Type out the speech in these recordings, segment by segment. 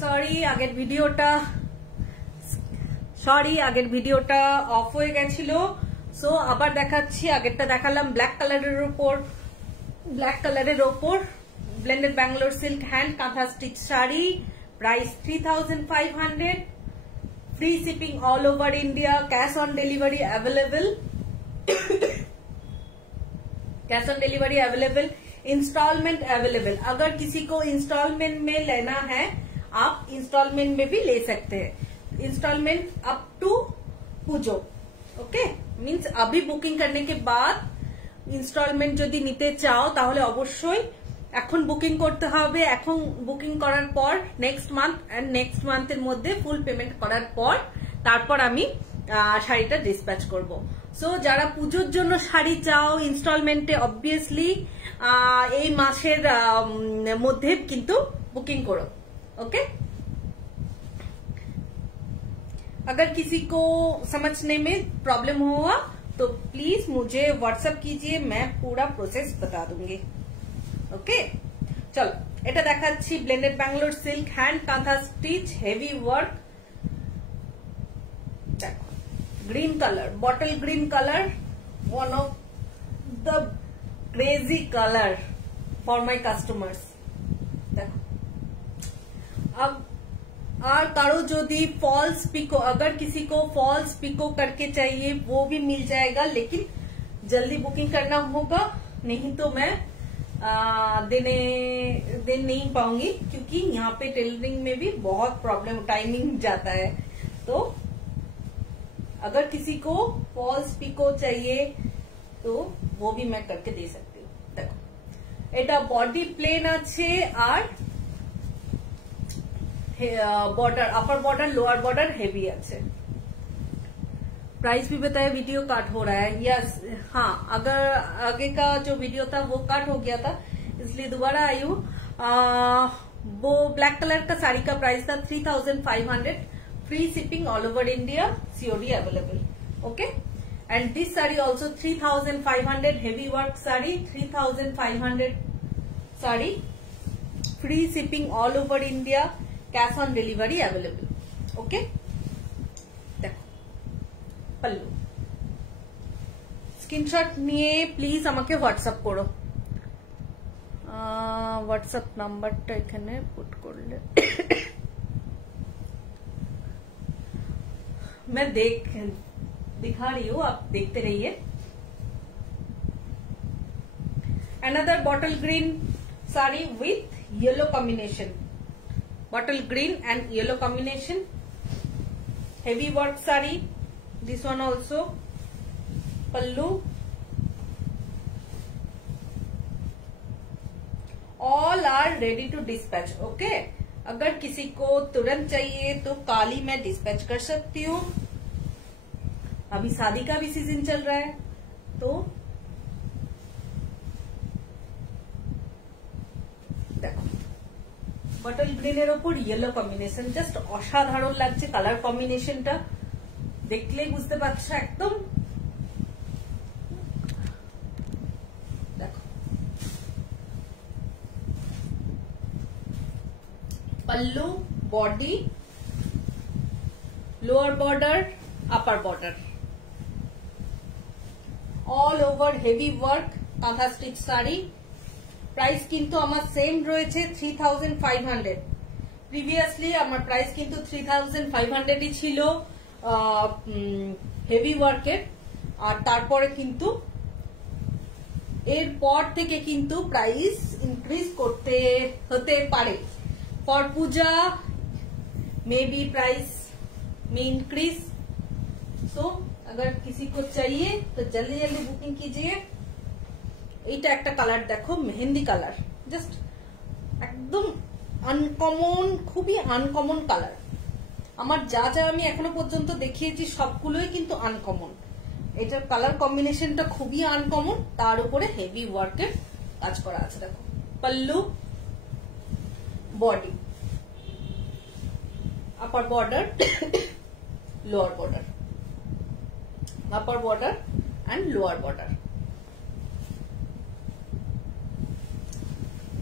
Sorry আগের ভিডিওটা of হয়ে গেছিল। সো আবার দেখাচ্ছি। আগেরটা দেখালাম ব্ল্যাক কালারের ওপর blended Bangalore silk hand kantha stitch sari, price 3500, free shipping all over India, cash on delivery available, installment available. अगर किसी को इंस्टॉलमेंट में लेना है आप इंस्टॉलमेंट में भी ले सकते हैं, installment up to Pujo. Okay, means अभी बुकिंग करने के बाद इंस्टॉलमेंट যদি নিতে চাও তাহলে অবশ্যই এখন বুকিং করতে হবে। এখন বুকিং করার পর নেক্সট মান্থের মধ্যে ফুল পেমেন্ট করার পর তারপর আমি শাড়িটা ডিসপ্যাচ করব। সো যারা পুজোর জন্য শাড়ি চাও ইনস্টলমেন্টে অবভিয়াসলি এই মাসের মধ্যে কিন্তু बुकिंग करो। ओके, अगर किसी को समझने में प्रॉब्लम हुआ तो प्लीज मुझे व्हाट्सएप कीजिए, मैं पूरा प्रोसेस बता दूंगी। ओके, चलो এটা দেখাচ্ছি blended Bangalore silk hand kantha stitch heavy work. দেখো green colour, bottle green colour, one of the crazy colour for my customers. देखो अब और कारो जोदी फॉल्स पिको, अगर किसी को फॉल्स पिको करके चाहिए वो भी मिल जाएगा, लेकिन जल्दी बुकिंग करना होगा, नहीं तो मैं दे नहीं पाऊंगी क्योंकि यहाँ पे टेलरिंग में भी बहुत प्रॉब्लम, टाइमिंग जाता है। तो अगर किसी को फॉल्स पिको चाहिए तो वो भी मैं करके दे सकती हूँ। देखो এটা বডি প্লেন আছে আর border upper border lower border heavy আছে। प्राइस भी बताया, वीडियो कट हो रहा है। यस हाँ, अगर आगे का जो वीडियो था वो कट हो गया था इसलिए दोबारा आई हूँ। वो ब्लैक कलर का साड़ी का प्राइस था 3500, free shipping all over India, COD available. Okay, and this sari also 3500, heavy work sari 3500 sari, free shipping all over India, cash on delivery available. Okay, देखो पल्लू स्क्रीनशॉट নিয়ে প্লিজ আমাকে হোয়াটসঅ্যাপ করো। হোয়াটসঅ্যাপ নাম্বারটা এখানে পুট করলে मैं दिखा रही हूँ, आप देखते रहिए। Another bottle green sari with yellow combination, bottle green and yellow combination, heavy work sari, this one also pallu, all are ready to dispatch. Okay, अगर किसी को तुरंत चाहिए तो कल ही मैं डिस्पैच कर सकती हूँ। अभी शादी का भी सीजन चल रहा है तो देखो बटल ग्रीনের ওপর ইয়েলো কম্বিনেশন, জাস্ট অসাধারণ লাগছে কালার কম্বিনেশনটা, দেখলেই বুঝতে পারছো একদম। দেখো pallu, body, lower border, upper border, all over heavy work kantha stitch sari. Price किंतु আমার সেম রয়েছে 3500। প্রিভিয়াসলি আমার প্রাইস কিন্তু 3500 ই ছিল হেভি ওয়ার্কের, আর তারপরে কিন্তু এরপর থেকে কিন্তু প্রাইস ইনক্রিজ করতে হতে পারে। For Puja may be price में इंक्रीज। सो अगर किसी को चाहिए तो जल्दी जल्दी बुकिंग कीजिए। এইটা একটা কালার দেখো, মেহেন্দি কালার, জাস্ট একদম আনকমন, খুবই আনকমন কালার। আমার যা যা আমি এখনো পর্যন্ত দেখিয়েছি সবগুলোই কিন্তু আনকমন। এটার কালার কম্বিনেশনটা খুবই আনকমন, তার উপরে হেভি ওয়ার্কের কাজ করা আছে। দেখো pallu, body, upper border, lower border, upper border and lower border.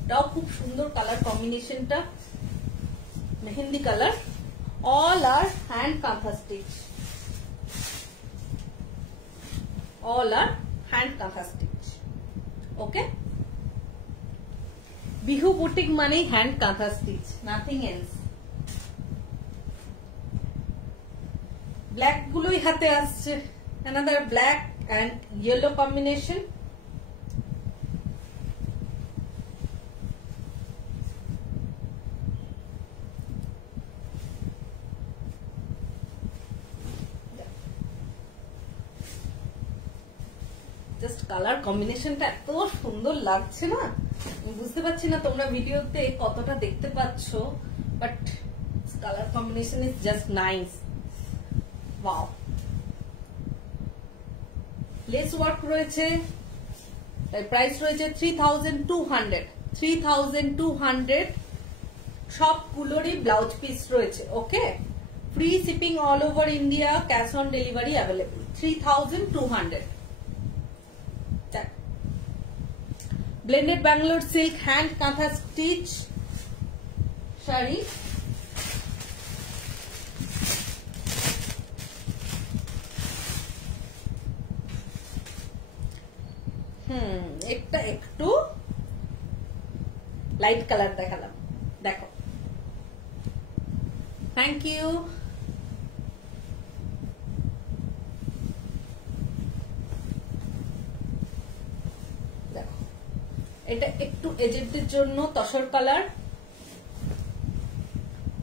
এটাও খুব সুন্দর কালার কম্বিনেশনটা, mehndi colour, all are hand kantha stitch, all are hand kantha stitch. Okay, Bihu boutique money hand kantha stitch, nothing else. Black গুলোই হাতে আসছে, another black and yellow combination. Just colour কম্বিনেশনটা এত সুন্দর লাগছে না, আমি বুঝতে পারছি না তোমরা ভিডিওতে কতটা দেখতে পাচ্ছ, but colour combination is just nice. Wow, lace work রয়েছে, প্রাইস রয়েছে 3200 সবগুলোরই ব্লাউজ পিস রয়েছে। Okay, free shipping all over India, cash on delivery available. 3200। Blended Bangalore silk hand kantha stitch sari, একটা একটু লাইট কালার দেখালাম, দেখো। Thank you. দেখো, এটা একটু এজেন্টদের জন্য tussar colour,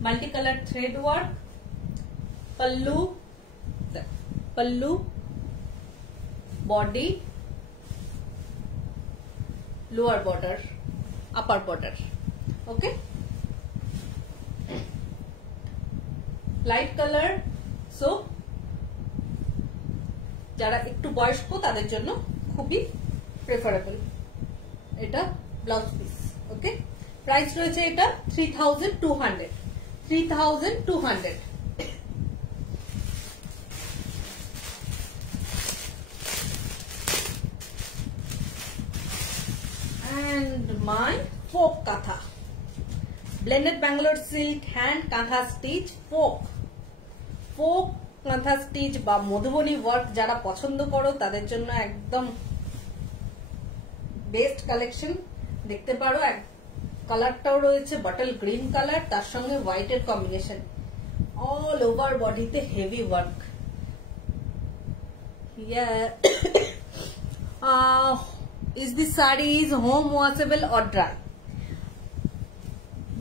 multi colour thread work, pallu, pallu, body, lower border, upper border. Okay, light colour, so যারা একটু বয়স্ক তাদের জন্য খুবই প্রেফারেবল। এটা ব্লাউজ পিস। ওকে, প্রাইস রয়েছে এটা 3200। 3200। And my folk katha, blended Bangalore silk hand kantha stitch, folk kantha stitch বা মধুবনী ওয়ার্ক যারা পছন্দ করো তাদের জন্য একদম বেস্ট কালেকশন। দেখতে পারো, কালারটাও রয়েছে বটল গ্রিন কালার, তার সঙ্গে হোয়াইটের কম্বিনেশন, অল ওভার বডিতে heavy work. Is this saree is home washable or dry?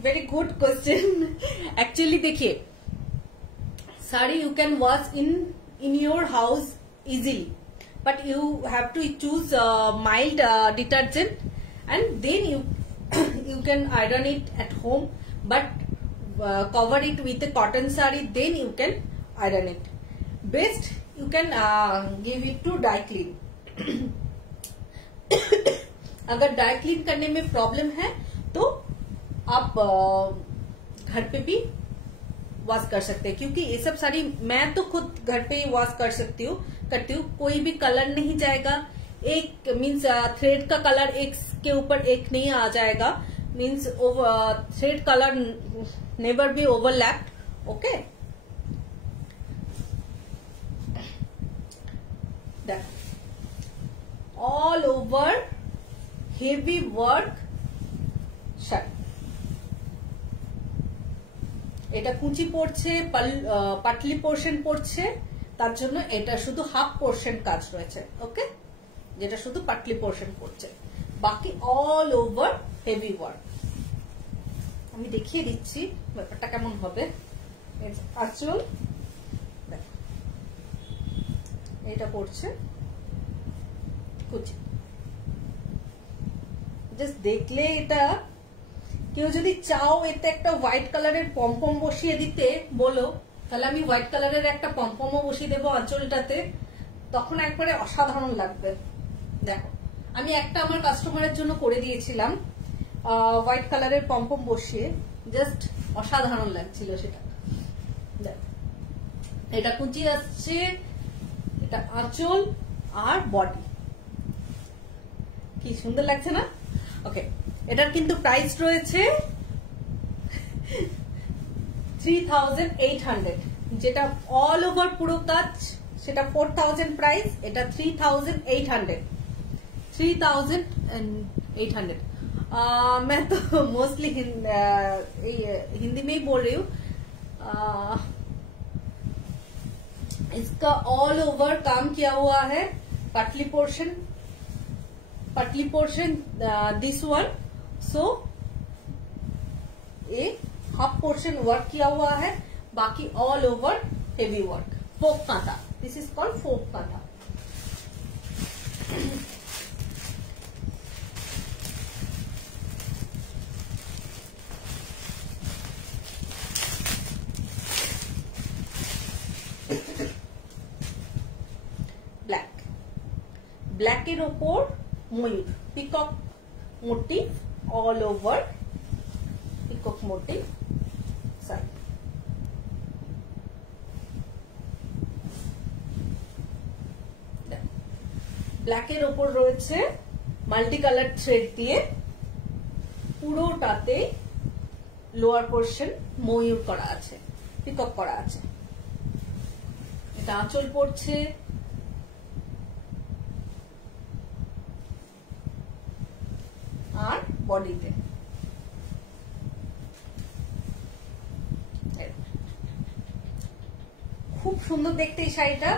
Very good question. Actually, देखिए, saree you can wash in your house easily, but you have to choose mild detergent, and then you can iron it at home, but cover it with a cotton saree, then you can iron it. Best you can give it to dry clean. अगर dry clean करने में problem है तो आप घर पे भी wash कर सकते हैं, क्योंकि ये सब सारी मैं तो खुद घर पे ही वॉश करती हूँ। कोई भी कलर नहीं जाएगा, एक मीन्स थ्रेड का कलर एक के ऊपर एक नहीं आ जाएगा, means thread colour never be overlapped. Okay, all over heavy work sari. এটা কুচি পড়ছে, পাটলি পোর্শন পড়ছে, তার জন্য এটা শুধু হাফ পোর্শন কাজ রয়েছে। ওকে, যেটা শুধু পাটলি পোর্শন পড়ছে, বাকি অল ওভার হেভি ওয়ার্ক। আমি দেখিয়ে দিচ্ছি ব্যাপারটা কেমন হবে। আঁচল এটা পড়ছে কুচি, জাস্ট দেখলে এটা, কেউ যদি চাও এতে একটা হোয়াইট কালারের পমপম বসিয়ে দিতে বলো, তাহলে আমি হোয়াইট কালারের একটা পমপমও বসিয়ে দেবো আঁচলটাতে, তখন একবারে অসাধারণ লাগবে। দেখো, আমি একটা আমার কাস্টমারের জন্য করে দিয়েছিলাম হোয়াইট কালারের পমপম বসিয়ে, জাস্ট অসাধারণ লাগছিল সেটা। দেখো, এটা কুচি আসছে, এটা আঁচল আর বডি, কি সুন্দর লাগছে না? ওকে, এটার কিন্তু প্রাইস রয়েছে 3800, যেটা অল ওভার পুরো কাজ সেটা 4000 প্রাইস, এটা 3800। 3800। मैं तो मोस्टली हिंदी में ही बोल रही हूँ। इसका ऑल ओवर काम किया हुआ है, पटली पोर्शन दिस वन, सो ये हाफ पोर्शन वर्क किया हुआ है, बाकी all over heavy work. Folk kantha, this is called folk kantha. ব্ল্যাকের ওপর ময়ূর, peacock motif all over, peacock motif. ব্ল্যাকের ওপর রয়েছে মাল্টি কালার থ্রেড দিয়ে পুরোটাতে লোয়ার পোর্শন ময়ূর করা আছে, পিকক করা আছে। এটা আঁচল পড়ছে, আর বডিতে খুব সুন্দর দেখতে এই শাড়িটা।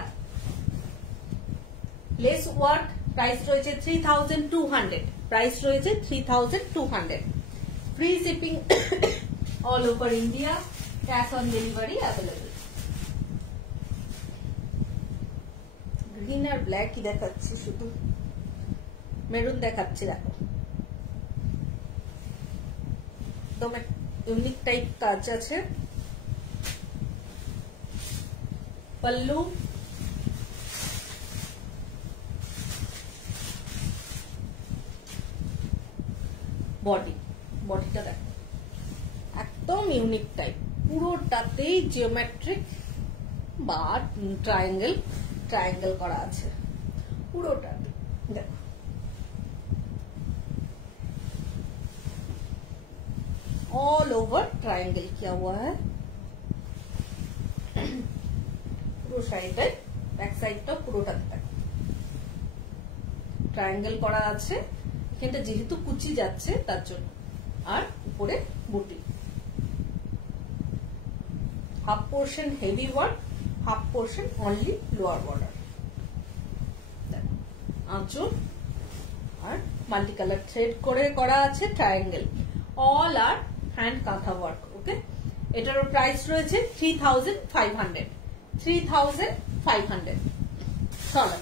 লেস ওয়ার্ক, প্রাইস রয়েছে 3200, প্রাইস রয়েছে 3200। Free shipping all over India, cash on delivery available. Green আর ব্ল্যাক কি দেখাচ্ছি, শুধু মেরুন দেখাচ্ছি। দেখো একদম ইউনিক টাইপ কাজ আছে। পল্লু, বডিটা দেখো একদম ইউনিক টাইপ, পুরোটাতেই জিওমেট্রিক বা ট্রায়াঙ্গেল করা আছে পুরোটাতে। দেখো ऑल ओवर ट्रायंगल किया हुआ है পুরো শাড়িটায়। ব্যাক সাইডটা পুরোটাতে ট্রায়াঙ্গেল করা আছে, এখানটা যেহেতু কুচি যাচ্ছে তার জন্য। আর উপরে বুটি, half portion heavy work, half portion only lower border. আঁচল আর মাল্টি কালার থ্রেড করে করা আছে ট্রায়াঙ্গেল, অল আর হ্যান্ড কাঁথা ওয়ার্ক। ওকে, এটার প্রাইস রয়েছে 3500। 3500। চলো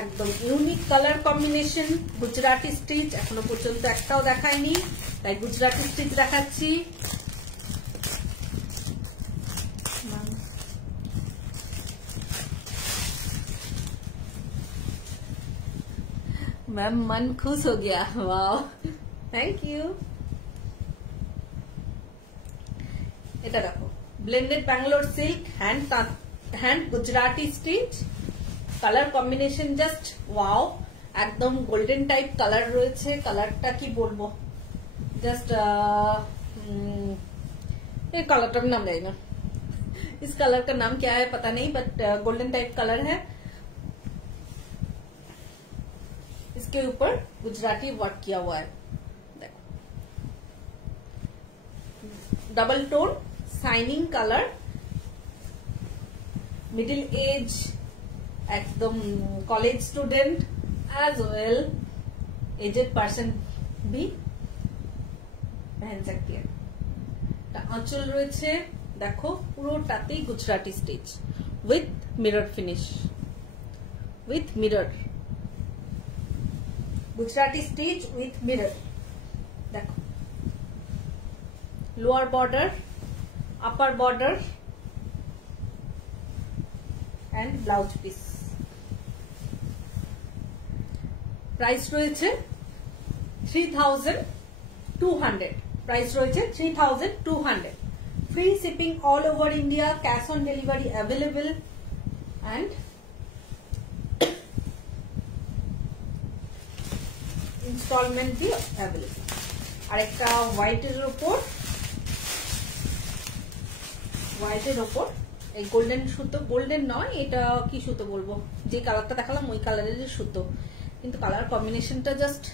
একদম unique colour combination, Gujarati stitch এখনো পর্যন্ত একটাও দেখায়নি, তাই গুজরাটি স্টিচ দেখাচ্ছি। मैम मन खुश हो गया, वाओ थैंक यू। এটা দেখো blended Bangalore silk, hand Gujarati stitch, colour combination just wow, একদম গোল্ডেন টাইপ কালার রয়েছে। কালারটা কি বলবো, জাস্ট ये कलर का भी नाम नहीं ना, इस कलर का नाम क्या है पता नहीं, बट गोल्डन टाइप कलर है। इसके ऊपर गुजराती वर्क किया हुआ है। देखो double tone shining colour, middle age, एकदम college student age well aged person भी पहन सकती है। आंचल রয়েছে দেখো পুরোটাতেই Gujarati stitch with mirror finish, with mirror, Gujarati stitch with mirror. देखो lower border, upper border and blouse piece. Price রয়েছে 3200, प्राइस রয়েছে 3200। Free shipping all over India, cash on delivery available. And instalment भी अवेलेबल। और एक व्हाइटेर ओपर এই গোল্ডেন সুতো, golden নয় এটা কি সুতো বলবো, যে কালারটা দেখালাম ওই কালারের সুতো, কিন্তু কালার কম্বিনেশনটা জাস্ট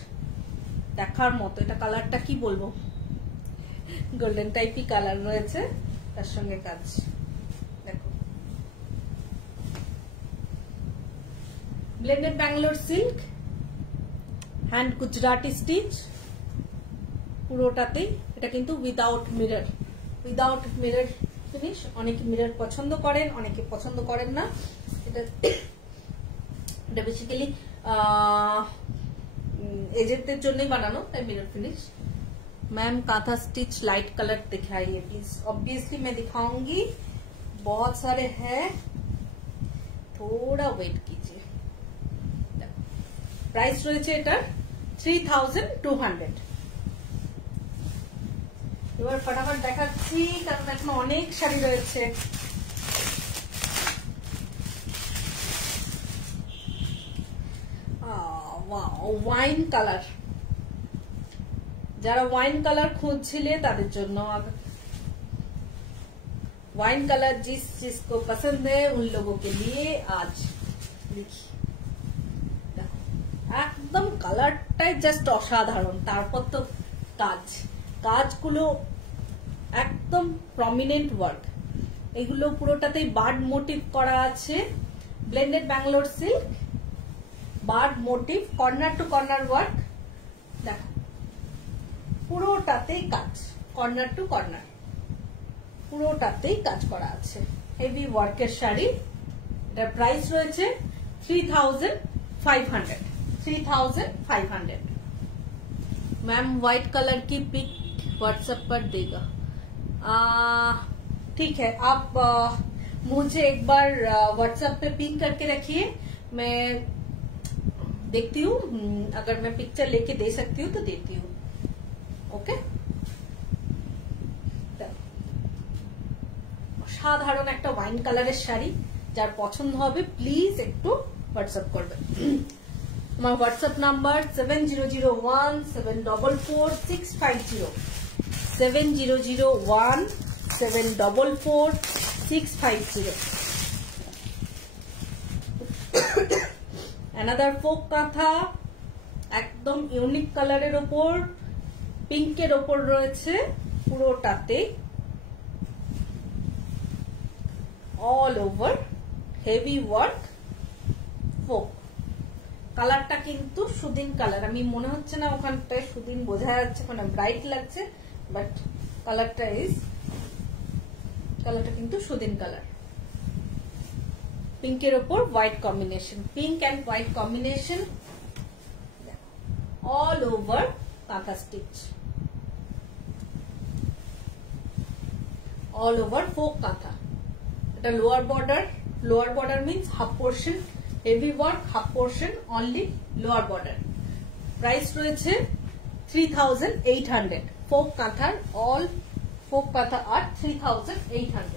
দেখার মতো। এটা কালারটা কি বলবো, গোল্ডেন টাইপই কালার রয়েছে, তার সঙ্গে কাজ দেখো। Blended Bangalore silk, hand Gujarati stitch পুরোটাতেই। এটা কিন্তু উইদাউট মিরর ফিনিশ। অনেকে মিরর পছন্দ করেন, অনেকে পছন্দ করেন না। এটা বেসিক্যালি एजेंटদের জন্যই বানানো, তাই mirror finish. Ma'am kantha stitch light colour दिखाइए प्लीज। ऑब्वियसली मैं दिखाऊंगी, बहुत सारे हैं, थोड़ा वेट कीजिए। प्राइस রয়েছে এটার 3200। এবার फटाफट দেখাচ্ছি কারণ এখন অনেক শাড়ি রয়েছে। ওয়াইন কালার, যারা ওয়াইন কালার খুঁজছিলে তাদের জন্য। वाइन कलर जिसको पसंद है उन लोगों के लिए आज देखिए একদম কালারটাই জাস্ট অসাধারণ। তারপর তো কাজগুলো একদম প্রমিনেন্ট ওয়ার্ক, এগুলো পুরোটাতেই বার্ড মোটিভ করা আছে। Blended Bangalore silk, bird motif, corner to corner work. দেখো পুরোটাতেই কাজ, কর্নার টু কর্নার পুরোটাতেই কাজ করা আছে। হেভি ওয়ার্কের শাড়ি। এটার প্রাইস রয়েছে 3500। मैम व्हाइट कलर की पिक व्हाट्सएप पर देगा। ठीक है, आप मुझे एक बार व्हाट्सएप पे पिक करके रखिए, मैं देखती हूँ। अगर मैं पिक्चर लेके दे सकती हूँ तो देती हूँ। ओके, সাধারণ একটা ওয়াইন কালারের শাড়ি, যার পছন্দ হবে প্লিজ একটু হোয়াটসঅ্যাপ করবেন। আমার হোয়াটসঅ্যাপ নাম্বার 7001744650 7001744650। অ্যানাদার ফোক কাঁথা, একদম ইউনিক কালারের ওপর, পিঙ্কের ওপর রয়েছে পুরোটাতে, all over heavy work folk. কালারটা কিন্তু সুদিন কালার, আমি মনে হচ্ছে না ওখানটায় সুদিন বোঝা যাচ্ছে, ওখানে ব্রাইট লাগছে, বাট কালারটা কিন্তু সুদিন কালার। পিঙ্কের ওপর white combination, pink and white combination, all over কাঁথা স্টিচ, অল ওভার ফোক কাঁথা। এটা lower border means half portion, heavy work, half portion only lower border. Price রয়েছে 3800। ফোক কাঁথার, অল ফোক কাঁথা আর 3800।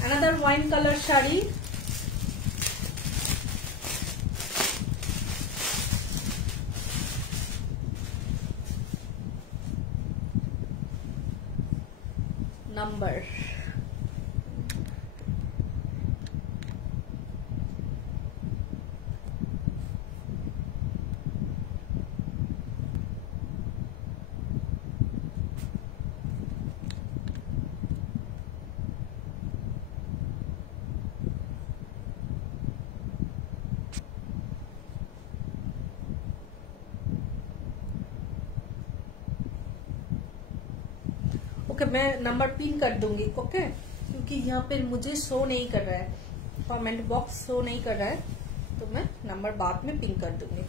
Another wine colour sari, number okay, मैं number pin कर दूंगी। Okay, क्योंकि यहाँ पे मुझे शो नहीं कर रहा है, कमेंट बॉक्स शो नहीं कर रहा है, तो मैं नंबर बाद में पिन कर दूंगी।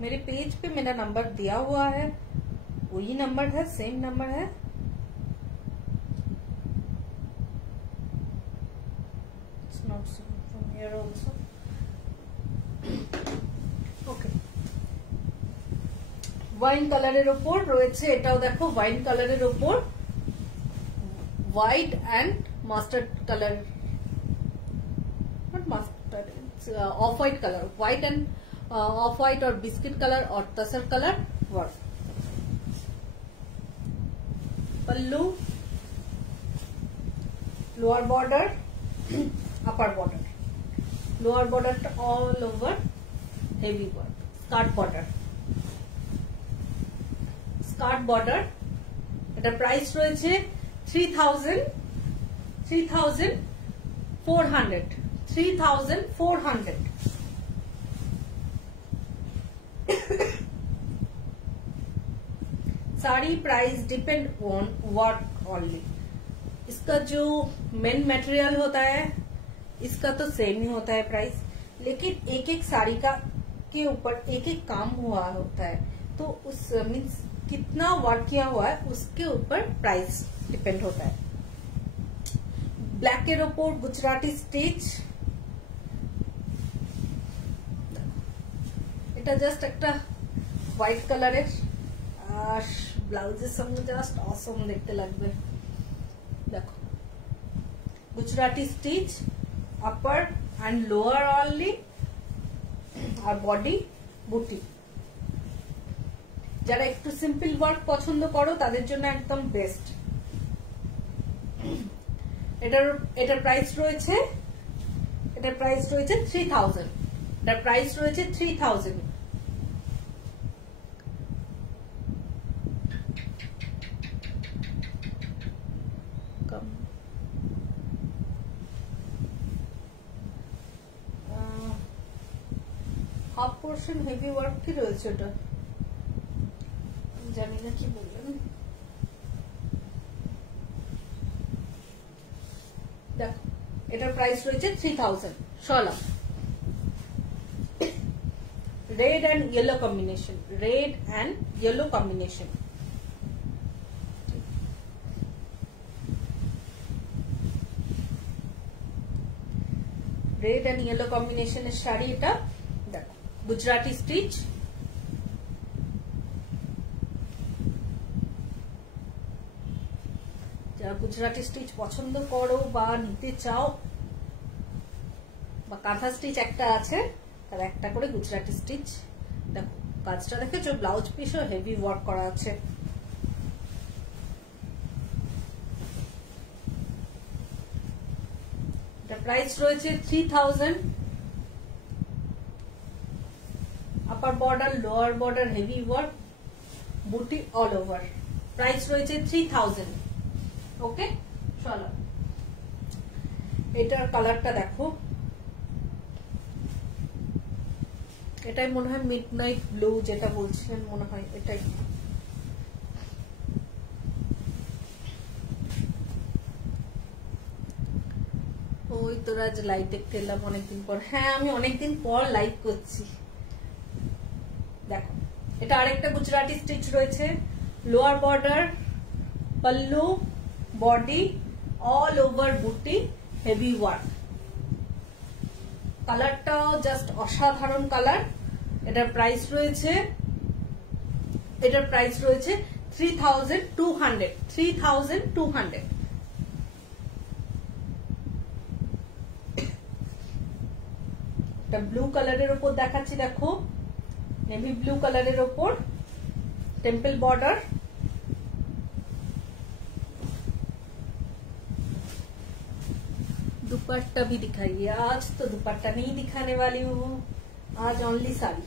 मेरे पेज पे मेरा नंबर दिया हुआ है, वही नंबर है, सेम नंबर है। not seen from here also. Okay. Wine কালারের ওপর রয়েছে, এটাও দেখো ওয়াইন কালারের ওপর white and mustard colour, not mustard, off white colour, white and off white और बिस्किट कलर और tussar colour work. Pallu, lower border, upper border, lower border all over heavy work, skirt border, skirt border, এটা price রয়েছে 3,400। Sari price depend on work only. इसका जो main material होता है इसका तो सेम ही होता है प्राइस, लेकिन एक एक साड़ी का के ऊपर एक एक काम हुआ होता है, तो उस मीन्स कितना वर्क किया हुआ है उसके ऊपर प्राइस डिपेंड होता है। ब्लैक के ऊपर गुजराती स्टिच, এটা জাস্ট একটা হোয়াইট কালারের, আর ব্লাউজের সঙ্গে জাস্ট অসম দেখতে লাগবে। দেখো Gujarati stitch, upper and lower only, আর বডি বুটি। যারা একটু সিম্পল ওয়ার্ক পছন্দ করো তাদের জন্য একদম বেস্ট। এটার প্রাইস রয়েছে 3000। এটার প্রাইস রয়েছে 3000। হাফ পোর্শন হেভি ওয়ার্ক কি রয়েছে, ওটা জানি না কি বললেন। দেখো এটার প্রাইস রয়েছে 3000। সলা red and yellow combination, red and yellow combination. Red and yellow কম্বিনেশনের শাড়ি এটা। দেখো গুজরাটি স্টিচ, যারা গুজরাটি স্টিচ পছন্দ করো বা নিতে চাও, বা কাঁথা স্টিচ একটা আছে তার একটা করে গুজরাটি স্টিচ। দেখো কাজটা দেখেছো, ব্লাউজ পিসও হেভি ওয়ার্ক করা আছে। এটা প্রাইস রয়েছে 3000। আপার border, lower border heavy work, বুটি অল ওভার। প্রাইস রয়েছে 3000। ওকে চলো, এটার কালারটা দেখো, এটাই মনে হয় মিডনাইট ব্লু যেটা বলছিলেন, মনে হয় এটাই। ওই তোরা আজ লাইভ দেখতে এলাম অনেকদিন পর। হ্যাঁ আমি অনেকদিন পর লাইভ করছি। দেখো এটা আরেকটা গুজরাটি স্টিচ রয়েছে, lower border, pallu, body all over বুটি, হেভি ওয়ার্ক। কালারটাও জাস্ট অসাধারণ কালার। এটার প্রাইস রয়েছে 3200। এটা ব্লু কালারের উপর দেখাচ্ছি, দেখো নেভি ব্লু কালারের উপর टेम्पल बॉर्डर, दुपट्टा भी दिखाइए। आज तो दुपट्टा नहीं दिखाने वाली हूँ, आज ओनली साड़ी।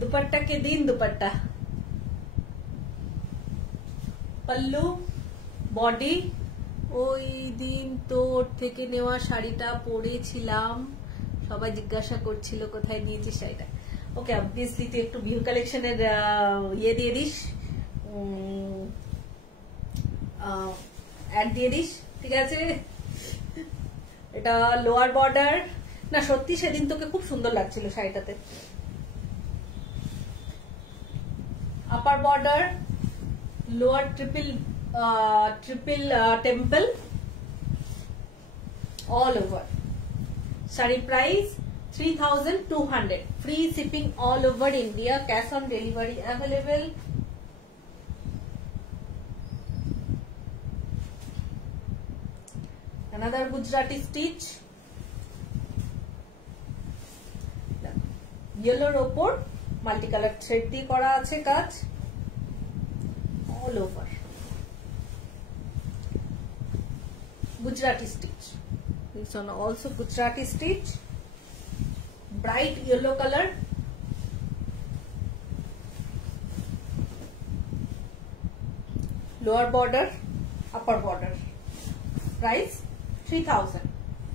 दुपट्टा के दिन दुपट्टा, पल्लू, बॉडी। ওই দিন তোর থেকে নেওয়া শাড়িটা পরেছিলাম, সবাই জিজ্ঞাসা করছিল কোথায় নিয়েছিস শাড়িটা। ওকে, অবভিয়াসলি তুই একটু ভিউ কালেকশনের ইয়ে দিয়ে দিস, অ্যাড দিয়ে দিস, ঠিক আছে। এটা লোয়ার বর্ডার না, সত্যি সেদিন তোকে খুব সুন্দর লাগছিল শাড়িটাতে। Upper border, lower triple temple all over. Shari price 3,200. Free shipping all over India. Cash on delivery available. Another Gujarati stitch. Yellow opor multicolor thread দিয়ে করা আছে কাজ all over. Gujarati stitch. This one also Gujarati stitch. Bright yellow color. Lower border, upper border. Price 3,000.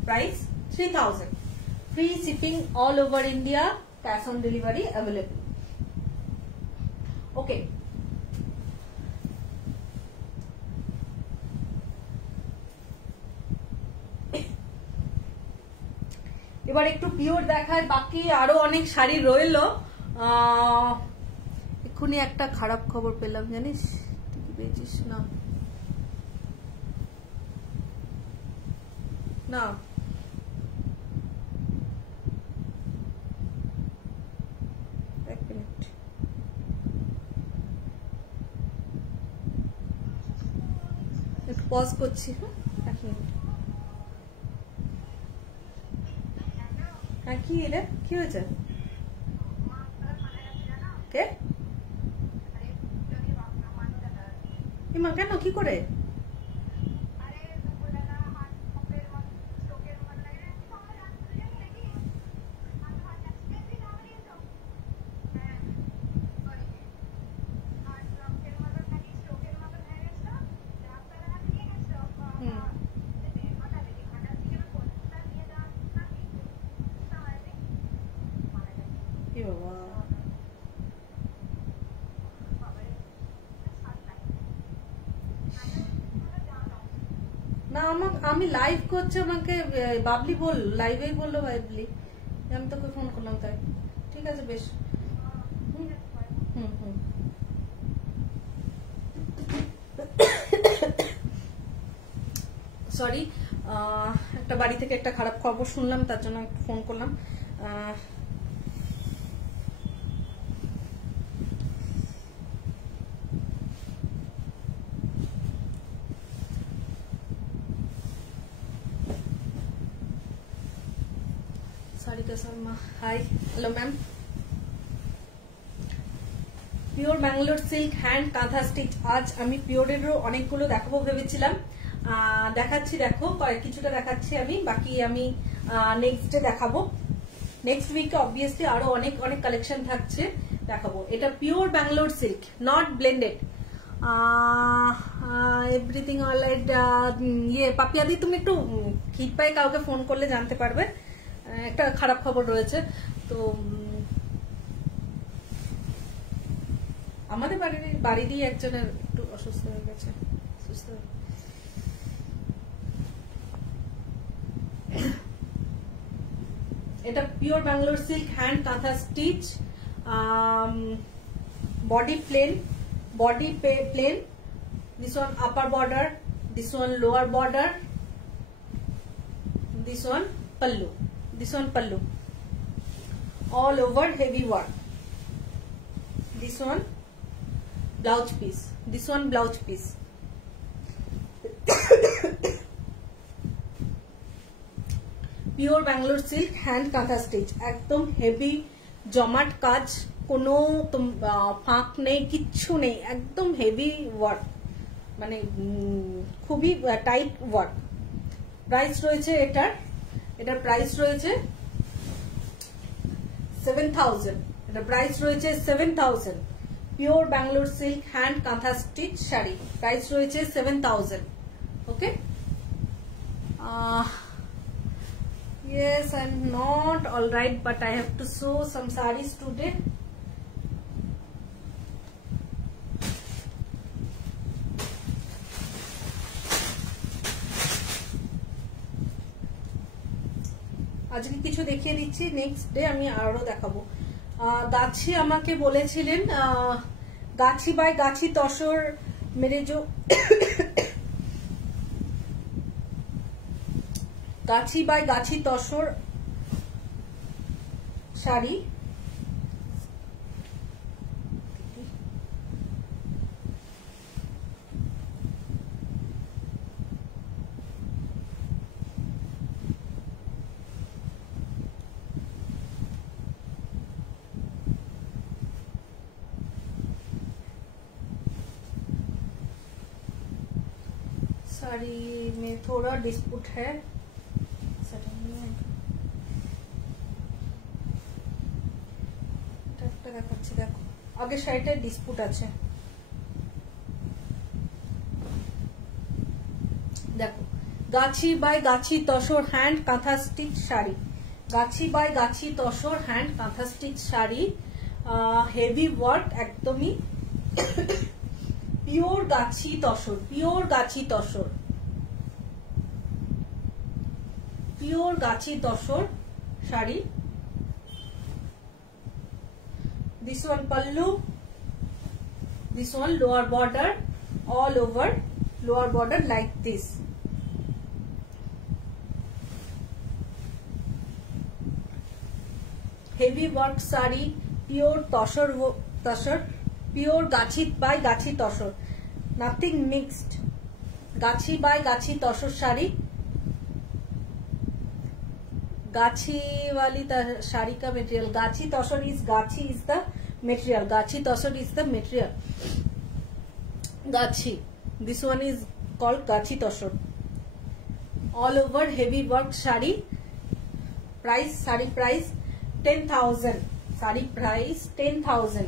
Price 3,000. Free shipping all over India. Cash on delivery available. Okay. এবার একটু pure দেখায়, বাকি আরো অনেক শাড়ি রইল। এক্ষুনি একটা খারাপ খবর পেলাম, জানিস? তুই কি পেয়েছিস? না না, এক মিনিট। একটু পজ করছি। হ্যাঁ, এক মিনিট। হ্যাঁ, কি রে, কি হয়েছে? কে মা? কেন, কি করে? না, আমি লাইভ করছি, আমাকে বাবলি বল, লাইভেই বললো বাবলি, আমি তোকে ফোন করলাম তাই। ঠিক আছে, বেশ। সরি, একটা বাড়ি থেকে একটা খারাপ খবর শুনলাম, তার জন্য একটু ফোন করলাম। Sarika Sharma, hi, hello ma'am. Pure Bangalore silk hand kantha stitch. আজ আমি পিওরেরও অনেকগুলো দেখাবো ভেবেছিলাম, দেখাচ্ছি। দেখো, কিছুটা দেখাচ্ছি আমি, বাকি আমি নেক্সট ডে দেখাবো। নেক্সট উইকে অবভিয়াসলি আরো অনেক অনেক কালেকশন থাকছে, দেখাবো। এটা pure Bangalore silk, not blended. Everything alright. ইয়ে পাপিয়াদি, তুমি একটু ঠিক পাই কাউকে ফোন করলে জানতে পারবে, একটা খারাপ খবর রয়েছে। তো আমাদের বাড়িরই একজনের একটু অসুস্থ হয়ে গেছে, সুস্থ। এটা pure Bangalore silk hand kantha stitch. Body plain, this one upper border, this one lower border, this one pallu, all over heavy work. This one blouse piece, pure Bangalore silk hand kantha stitch, একদম হেভি জমাট কাজ, কোনো ফাঁক নেই, কিচ্ছু নেই, একদম হেভি ওয়ার্ক, মানে খুবই টাইট ওয়ার্ক। প্রাইস রয়েছে এটার প্রাইস রয়েছে 7,000। এটা প্রাইস রয়েছে 7,000। Pure Bangalore silk hand kantha stitch sari, price রয়েছে 7,000। ওকে। Yes, I'm not all right, but I have to sew some sarees today. আজকে কিছু দেখিয়ে দিচ্ছি, নেক্সট ডে আমি আরো দেখাবো। গাছি আমাকে বলেছিলেন, গাছি বাই গাছি তসর মেরে जो গাছি বাই গাছি তসর শাড়ি, साड़ी में थोड़ा डिस्प्यूट है, देखो आगे साइडे डिस्प्यूट আছে, देखो গাছি by Gachhi tussar hand kantha stitch sari, Gachhi by Gachhi tussar hand kantha stitch sari, heavy work, একদমই pure Gachhi tussar, pure Gachhi tussar, pure Gachhi tussar sari. This one pallu, this one lower border, all over lower border like this. Heavy work sari, pure tosor, pure gachi by gachi tosor, nothing mixed. Gachi by gachi tosor sari, गाछी वाली साड़ी का material, gachhi tussar is, gachhi is the material, gachhi tussar is the material, gachhi, this one is called gachhi tussar, all over heavy work sari. Price, sari price 10,000, sari price 10,000।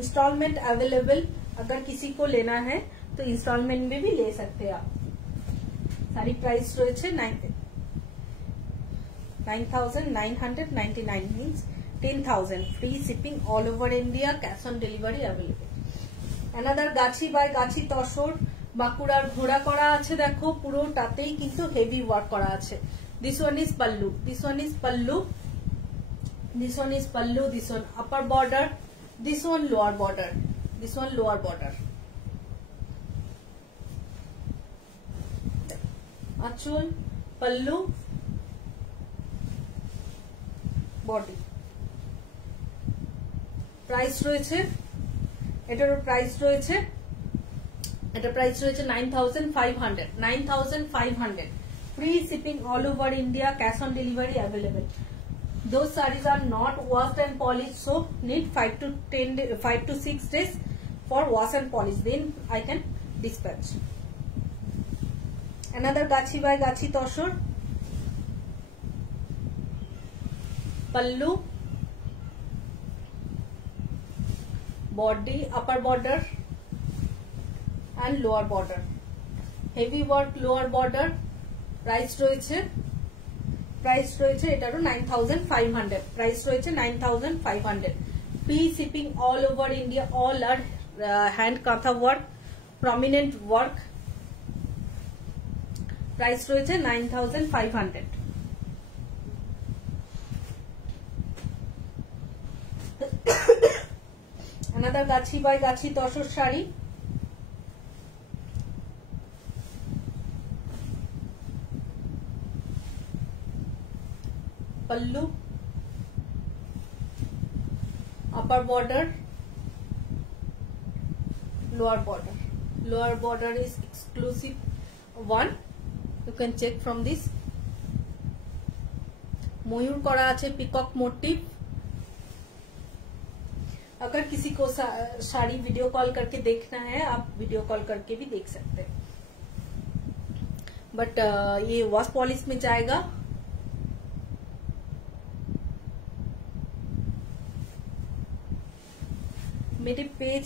Instalment available, अगर किसी को लेना है तो instalment में भी ले सकते हैं आप। साड़ी प्राइस रही 9,999 means 10,000, free shipping all over India, cash on delivery available. Another Gachhi by গাছি তসর, বাঁকুড়ার ঘোড়া করা আছে, দেখো পুরোটাতেই কিন্তু হেভি ওয়ার্ক করা আছে। This one is pallu, this one is pallu, this one is pallu, this one upper border, this one lower border, this one lower border। আঁচল, pallu, body. Price রয়েছে, এটার প্রাইস রয়েছে, এটা প্রাইস রয়েছে 9,500, 9,500, free shipping all over India, cash on delivery available. Those sarees are not washed and polished, so need 5 to 6 days for wash and polish, then I can dispatch. Another gachi by gachi tosor, pallu, body, upper border and lower border, heavy work lower border। Price রয়েছে, price রয়েছে এটারও 9,500, price রয়েছে 9,500, free shipping all over India, all আর hand kantha work, prominent work. Price রয়েছে 9,500। Another Gachhi by Gachhi tussar sari, pallu, upper border, lower border, lower border is exclusive one, you can check from this। ময়ূর করা আছে, peacock motive. अगर किसी को sari video call करके देखना है, आप वीडियो कॉल करके भी देख सकते हैं, बट ये वॉश पॉलिश में जाएगा। मेरे पेज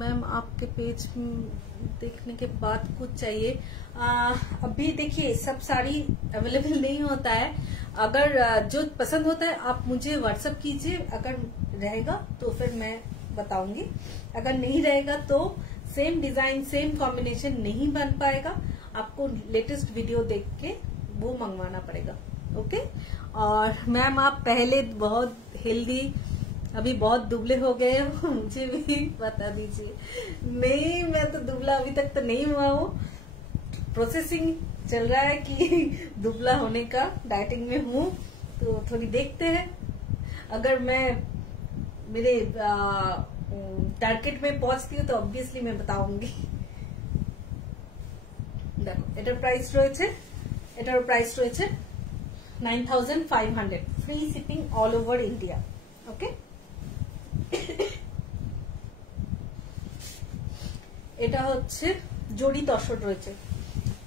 मैम आपके पेज देखने के बाद कुछ चाहिए। अभी देखिए सब साड़ी अवेलेबल नहीं होता है, अगर जो पसंद होता है आप मुझे व्हाट्सएप कीजिए, अगर रहेगा तो फिर मैं बताऊंगी, अगर नहीं रहेगा तो सेम डिजाइन सेम कॉम्बिनेशन नहीं बन पाएगा, आपको लेटेस्ट वीडियो देख के वो मंगवाना पड़ेगा। ओके। और मैम आप पहले बहुत हेल्दी अभी बहुत दुबले हो गए हो, मुझे भी बता दीजिए। नहीं, मैं तो दुबला अभी तक तो नहीं हुआ हूँ, प्रोसेसिंग चल रहा है कि दुबला होने का, डाइटिंग में हूँ, तो थोड़ी देखते हैं। अगर मैं मेरे टारगेट में पहुंचती हूँ तो ऑब्वियसली मैं बताऊंगी। देखो এটার প্রাইস রয়েছে 9500, free shipping all over India. Okay, এটা হচ্ছে জরি তসর রয়েছে,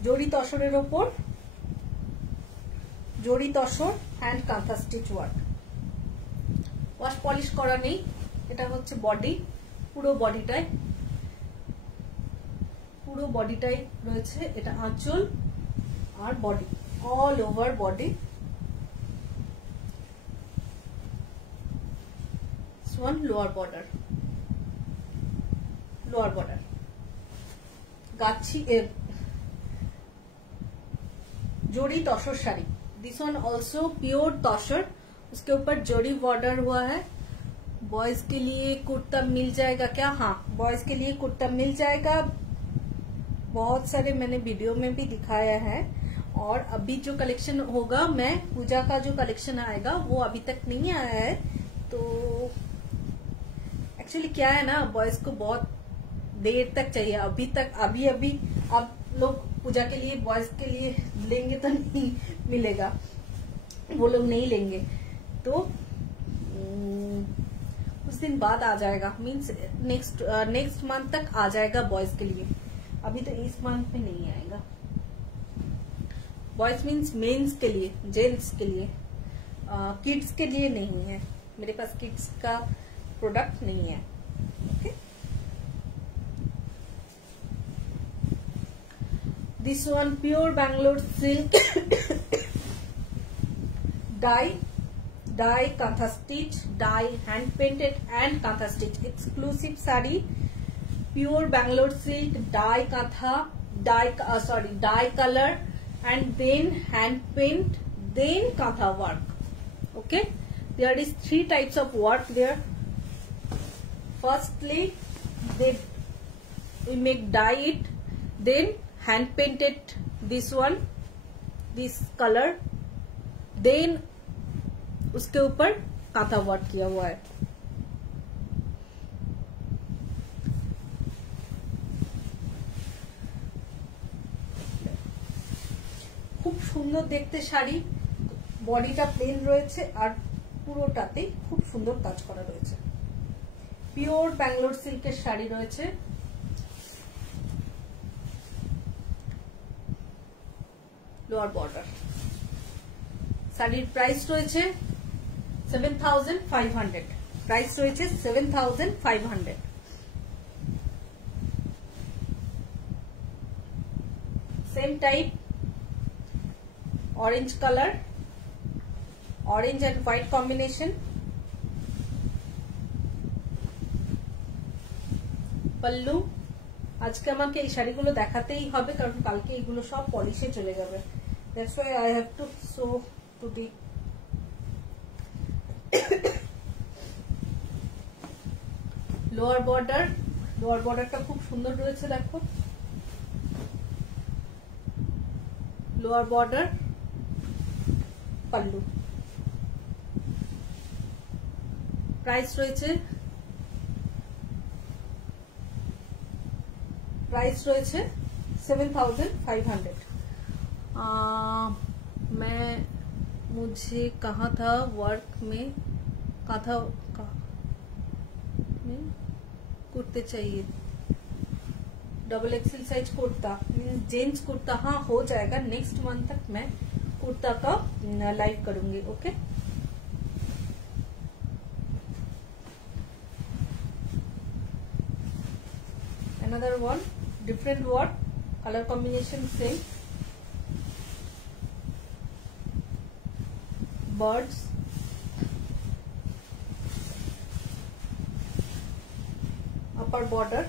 জরি তসরের ওপর zari tussar hand kantha stitch work, wash polish করা নেই। এটা হচ্ছে বডি, পুরো বডিটাই রয়েছে। এটা আঁচল আর body, all over body. One lower border gachhi जोड़ी tussar sari, this one also pure tussar, उसके ऊपर जोड़ी बॉर्डर हुआ है। बॉयज के लिए कुर्ता मिल जाएगा क्या? हाँ, बॉयज के लिए कुर्ता मिल जाएगा। बहुत सारे मैंने वीडियो में भी दिखाया है, और अभी जो कलेक्शन होगा, मैं पूजा का जो कलेक्शन आएगा वो अभी तक नहीं आया है। तो एक्चुअली क्या है ना, बॉयज को बहुत देर तक चाहिए। अभी आप लोग पूजा के लिए बॉयज के लिए लेंगे तो नहीं मिलेगा, वो लोग नहीं लेंगे, तो कुछ दिन बाद आ जाएगा, मीन्स नेक्स्ट मंथ तक आ जाएगा बॉयज के लिए। अभी तो इस मंथ में नहीं आएगा। बॉयज मीन्स मेन्स के लिए, जेंट्स के लिए, किड्स के लिए नहीं है। मेरे पास किड्स का प्रोडक्ट नहीं है। Okay, this one pure Bangalore silk dye kantha stitch, dye hand painted and kantha stitch, exclusive sari, pure Bangalore silk, dye colour and then hand paint, then kantha work. Okay, there is 3 types of work there. Firstly, we make dye it, then hand painted this color, then उसके ऊपर kantha work किया हुआ है। খুব সুন্দর দেখতে শাড়ি, বডিটা plane রয়েছে আর পুরোটাতে খুব সুন্দর কাজ করা রয়েছে। পিওর ব্যাঙ্গালোর সিল্কের শাড়ি রয়েছে। লোয়ার বর্ডার, শাড়ির প্রাইস রয়েছে 7500, প্রাইস রয়েছে 7500। Same type, orange colour, orange and white combination, pallu. আজকে আমাকে এই শাড়িগুলো দেখাতেই হবে, কারণ কালকে এগুলো সব পলিশে চলে যাবে। That's why I have to show today. Lower বর্ডারটা খুব সুন্দর রয়েছে, দেখো। लोअर बॉर्डर, पल्लू, प्राइस रয়েছে 7500। मुझे कहा था वर्क में कांथा में कुर्ते चाहिए, double XL size kurta, gents kurta. हाँ, हो जाएगा, नेक्स्ट मंथ तक मैं कुर्ता का लाइव करूंगी। Okay, another one, different word, colour combination same, birds, अपर बॉर्डर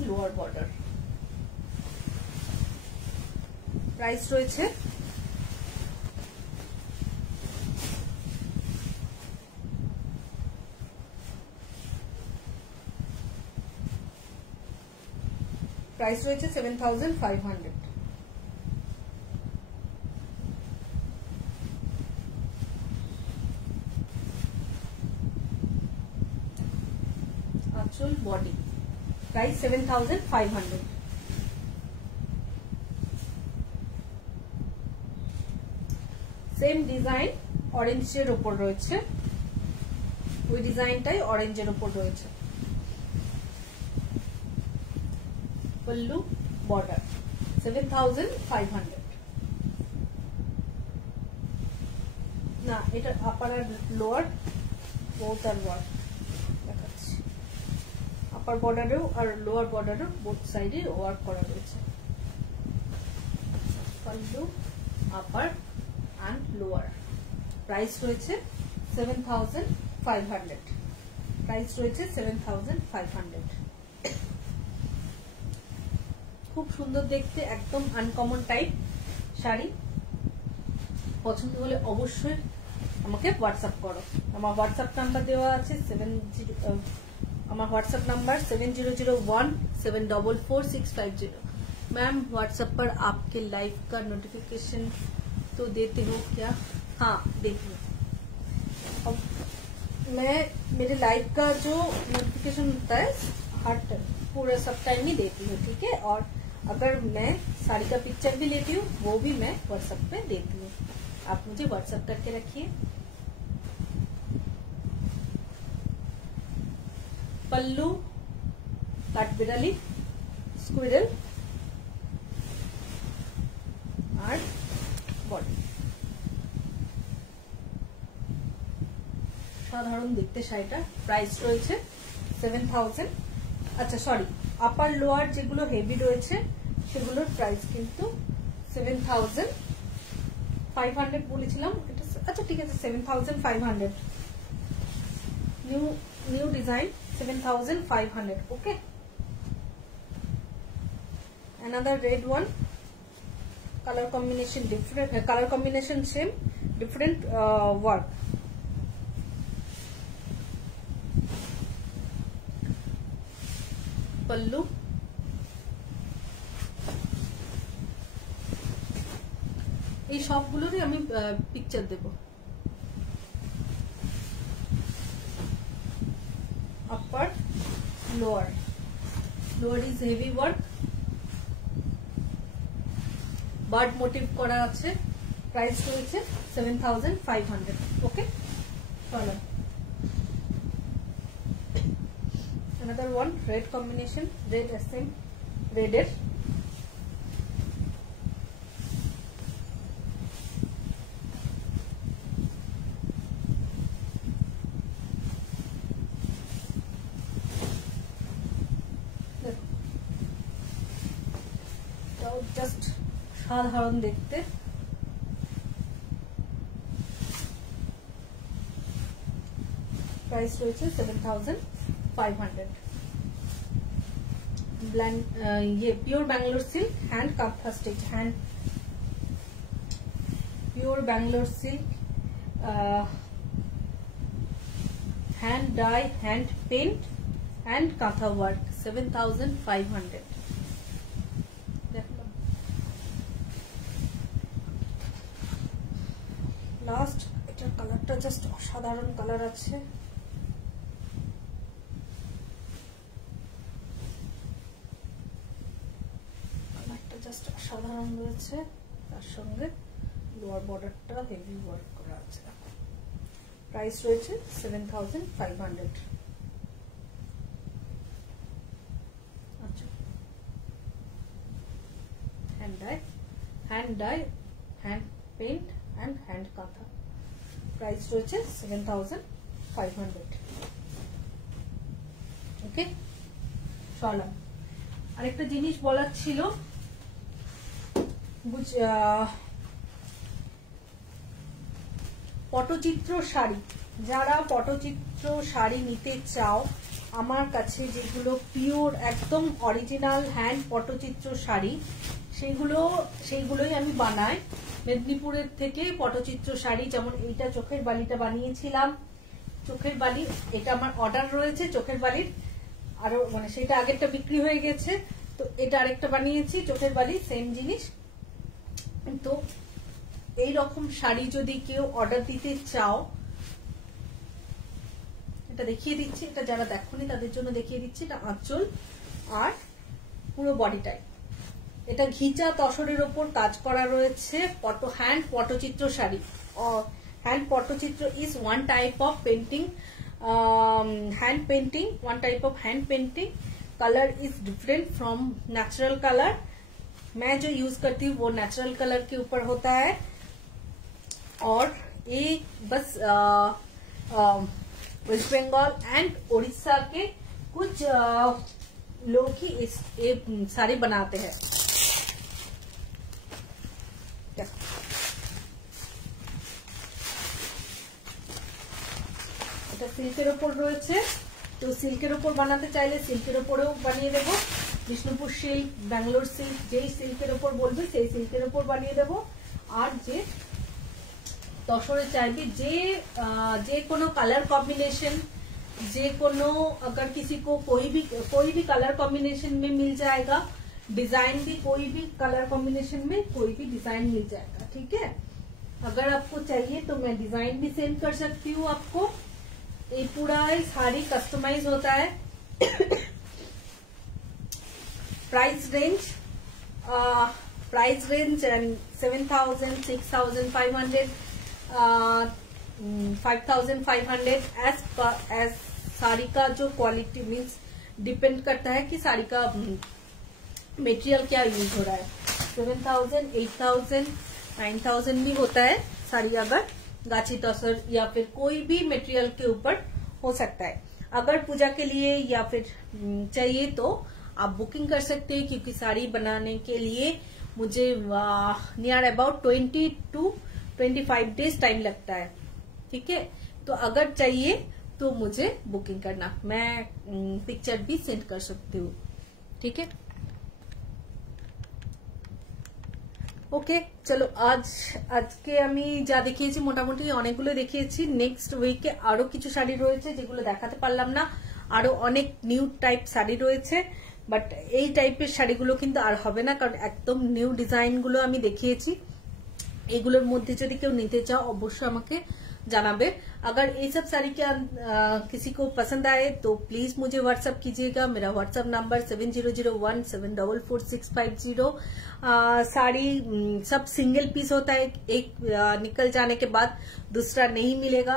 लोअर बॉर्डर। प्राइस রয়েছে প্রাইস রয়েছে 7500। আঁচল বডি প্রাইস 7500। সেম ডিজাইন অরেঞ্জের উপর রয়েছে, ওই ডিজাইনটাই অরেঞ্জের উপর রয়েছে। পল্লু বর্ডার 7500। না, এটা আপার আর লোয়ার বোথ আর ওয়ার্ক দেখাচ্ছি। আপার বর্ডারেও আর লোয়ার বর্ডারেও বোথ সাইডে ওয়ার্ক করা রয়েছে। পল্লু আপার and lower, প্রাইস রয়েছে 7500। প্রাইস রয়েছে 7500। খুব সুন্দর দেখতে, একদম আনকমন টাইপ শাড়ি। পছন্দ হলে অবশ্যই আমাকে হোয়াটসঅ্যাপ করো। আমার হোয়াটসঅ্যাপ নাম্বার দেওয়া আছে আমার হোয়াट्सएप नंबर 7001744650। मैम व्हाट्सएप पर आपके लाइव का नोटिफिकेशन तो देते हो क्या? हाँ, देखिए अब मैं मेरे लाइव का जो नोटिफिकेशन होता है हर पूरा सब टाइम ही देती हूँ, ठीक है। और अगर मैं साड़ी का पिक्चर भी लेती हूँ वो भी मैं व्हाट्सएप पे देती हूँ। आप मुझे व्हाट्सएप करके रखिए। पल्लू काठबिड़ाली स्क्विरल और बॉडी। সাধারণ দেখতে শাড়িটা প্রাইস রয়েছে 7000। আচ্ছা সরি, আপার লোয়ার যেগুলো হেভি রয়েছে সেগুলোর প্রাইস কিন্তু 7500 বলেছিলাম। আচ্ছা ঠিক আছে, 7500। New design 7500। ওকে, another red one, color combination different, color combination same, different work। Pallu এই সবগুলোরই আমি পিকচার দেব। Upper lower, lower is heavy work, bird motif করা আছে। প্রাইস রয়েছে 7500। ওকে, চলো another one, red combination, red SM, redder। Just সাধারণ দেখতে। প্রাইস রয়েছে 7500। ये pure Bangalore silk hand kantha stitch, hand pure Bangalore silk hand dye, hand paint and kantha work 7500। Last एटार कलरটা জাস্ট অসাধারণ কালার আছে। জাস্ট সাধারণ রয়েছে, তার সঙ্গে লোয়ার বর্ডারটা হেভি ওয়ার্ক করা আছে। প্রাইস রয়েছে 7500। আচ্ছা, hand dye, hand paint and hand kantha. Price রয়েছে 7500। ওকে, চলো আরেকটা জিনিস বলার ছিল। পটচিত্র শাড়ি, যারা পটচিত্র শাড়ি নিতে চাও, আমার কাছে যেগুলো পিওর একদম অরিজিনাল হ্যান্ড পটচিত্র শাড়ি, সেইগুলোই আমি বানাই। মেদিনীপুরের থেকে পটচিত্র শাড়ি, যেমন এইটা চোখের বালিটা বানিয়েছিলাম, চোখের বালি এটা আমার অর্ডার রয়েছে চোখের বালির, আরো মানে সেটা আগেরটা বিক্রি হয়ে গেছে। তো এটা আরেকটা বানিয়েছি চোখের বালি, সেম জিনিস। তো এই রকম শাড়ি যদি কেউ অর্ডার দিতে চাও, এটা দেখিয়ে দিচ্ছি, এটা যারা দেখোনি তাদের জন্য দেখিয়ে দিচ্ছি। এটা আঁচল আর পুরো বডিটাই, এটা ঘিচা তসরের ওপর কাজ করা রয়েছে। Hand pattachitra sari. Hand pattachitra is one type of painting, hand painting, one type of hand painting. Colour is different from natural colour. मैं जो यूज करती हूँ वो नेचुरल कलर के ऊपर होता है। और ये बस वेस्ट बंगाल एंड उड़ीसा के कुछ लोग ही ये साड़ी बनाते हैं। এটা সিল্কের উপর রয়েছে, তো সিল্কের উপর বানাতে চাইলে সিল্কের উপরেও বানিয়ে দেবো। বিষ্ণুপুর সিল্ক, ব্যাঙ্গালোর সিল্ক, যেই সিল্কের উপর বলবে সেই সিল্কের উপর বানিয়ে দেবো। আর যে তসরে চাইবে, যে কোনো कलर कॉम्बिनेशन, जे कोनो अगर किसी को कोई भी कलर कॉम्बिनेशन में मिल जाएगा, डिजाइन भी कोई भी कलर कॉम्बिनेशन में कोई भी डिजाइन मिल जाएगा। ठीक है, अगर आपको चाहिए तो मैं डिजाइन भी सेंड कर सकती हूँ आपको। ये पूरा साड़ी कस्टमाइज होता है। Price range and 7,000, 6,500, 5,500 as sari का जो क्वालिटी मीन्स डिपेंड करता है कि साड़ी का मटेरियल क्या यूज हो रहा है। 7,000, 8,000, 9,000 भी होता है साड़ी, अगर गाची तसर या फिर कोई भी मटेरियल के ऊपर हो सकता है। अगर पूजा के लिए या फिर चाहिए तो आप बुकिंग कर सकते हैं, क्योंकि साड़ी बनाने के लिए मुझे near about 20 to 25 days time लगता है। ठीक है, तो अगर चाहिए तो मुझे बुकिंग करना, मैं पिक्चर भी सेंड कर सकती हूँ। ठीक है, ওকে চলো আজকে আমি যা দেখিয়েছি মোটামুটি অনেকগুলো দেখিয়েছি। নেক্সট উইকে আরো কিছু শাড়ি রয়েছে যেগুলো দেখাতে পারলাম না, আরো অনেক নিউ টাইপ শাড়ি রয়েছে, বাট এই টাইপের শাড়িগুলো কিন্তু আর হবে না, কারণ একদম নিউ ডিজাইন গুলো আমি দেখিয়েছি। এগুলোর মধ্যে যদি কেউ নিতে চাও অবশ্যই আমাকে জানাবে। अगर ये सब साड़ी क्या किसी को पसंद आए तो प्लीज मुझे व्हाट्सएप कीजिएगा। मेरा व्हाट्सएप नंबर 7001744650। साड़ी सब सिंगल पीस होता है, एक निकल जाने के बाद दूसरा नहीं मिलेगा।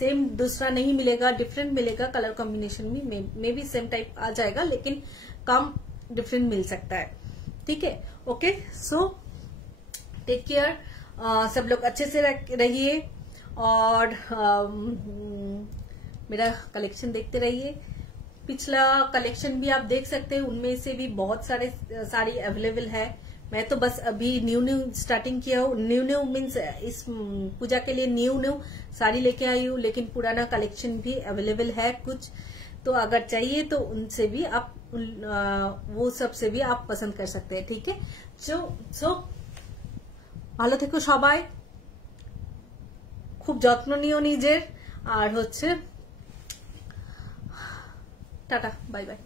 सेम दूसरा नहीं मिलेगा, डिफरेंट मिलेगा। कलर कॉम्बिनेशन में भी सेम टाइप आ जाएगा, लेकिन कम डिफरेंट मिल सकता है। ठीक है, ओके, सो टेक केयर, सब लोग अच्छे से रहिए और मेरा कलेक्शन देखते रहिए। पिछला कलेक्शन भी आप देख सकते हैं, उनमें से भी बहुत सारे साड़ी अवेलेबल है। मैं तो बस अभी न्यू स्टार्टिंग किया हूँ। न्यू मीन्स इस पूजा के लिए न्यू साड़ी लेके आई हूँ, लेकिन पुराना कलेक्शन भी अवेलेबल है कुछ, तो अगर चाहिए तो उनसे भी आप वो सब से भी आप पसंद कर सकते हैं। ठीक है, सो ভালো থেকো সবাই, খুব যত্ন নিও নিজের, আর হচ্ছে টাটা, বাই বাই।